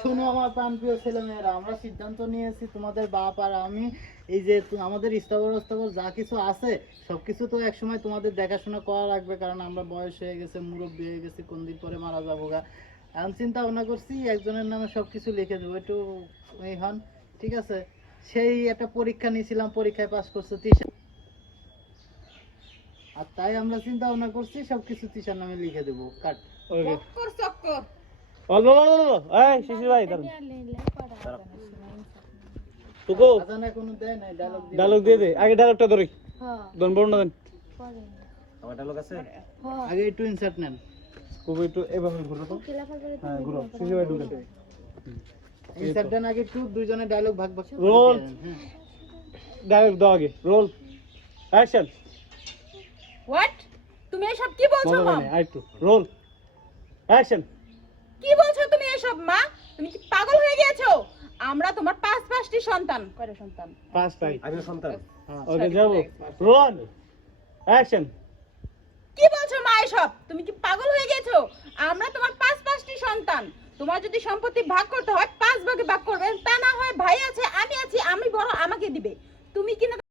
শোনো আমার প্রাণপ্রিয় ছেলেমেয়েরা আমরা সিদ্ধান্ত নিয়েছি তোমাদের বাপ আর আমি এই যে আমাদের স্থাবর স্থাবর যা কিছু আছে সব কিছু তো একসময় তোমাদের দেখাশোনা করা লাগবে কারণ আমরা বয়স হয়ে গেছে মুরব্বী হয়ে গেছি কোন দিন পরে মারা যাব গা। এখন চিন্তা ভাবনা করছি একজনের নামে সব কিছু লিখে দেবো একটু এই হন ঠিক আছে? সেই একটা পরীক্ষা নিয়েছিলাম পরীক্ষায় পাস করছে তিশা। আর তাই আমরা চিন্তা ভাবনা করছি সব কিছু তিশার নামে লিখে দেবো। কাট। চক্কর চক্কর। অল্প অল্প অল্প এই শিশির ভাই দাঁড়ান। নাই ডায়লগ ডায়লগ দিয়ে দে। আগে ডায়লগটা ধরে হ্যাঁ দন বড় না দেন। আগে একটু ইনসার্ট নেন। খুব একটু এভাবে ঘুরো তো। হ্যাঁ ঘুরো। শিশির ভাই ঢুকে ইনসার্ট দেন আগে একটু দুইজনে ডায়লগ ভাগ ভাগ Roll. দিয়ে হ্যাঁ। ডায়লগ দাও আগে। রোল। অ্যাকশন। হোয়াট তুমি এসব কি বলছো আরেকটু। রোল। অ্যাকশন। এসব মা? তুমি কি পাগল হয়ে গেছো আমরা তোমার পাঁচ পাঁচটি সন্তান। কয়টা সন্তান? পাঁচ ভাই আমি সন্তান। ওকে যাব। রোল অ্যাকশন কি বলছো মা এসব? তুমি কি পাগল হয়ে গেছো আমরা তোমার পাঁচ পাঁচটি সন্তান। তোমার যদি সম্পত্তি ভাগ করতে হয় পাঁচ ভাগে ভাগ করবে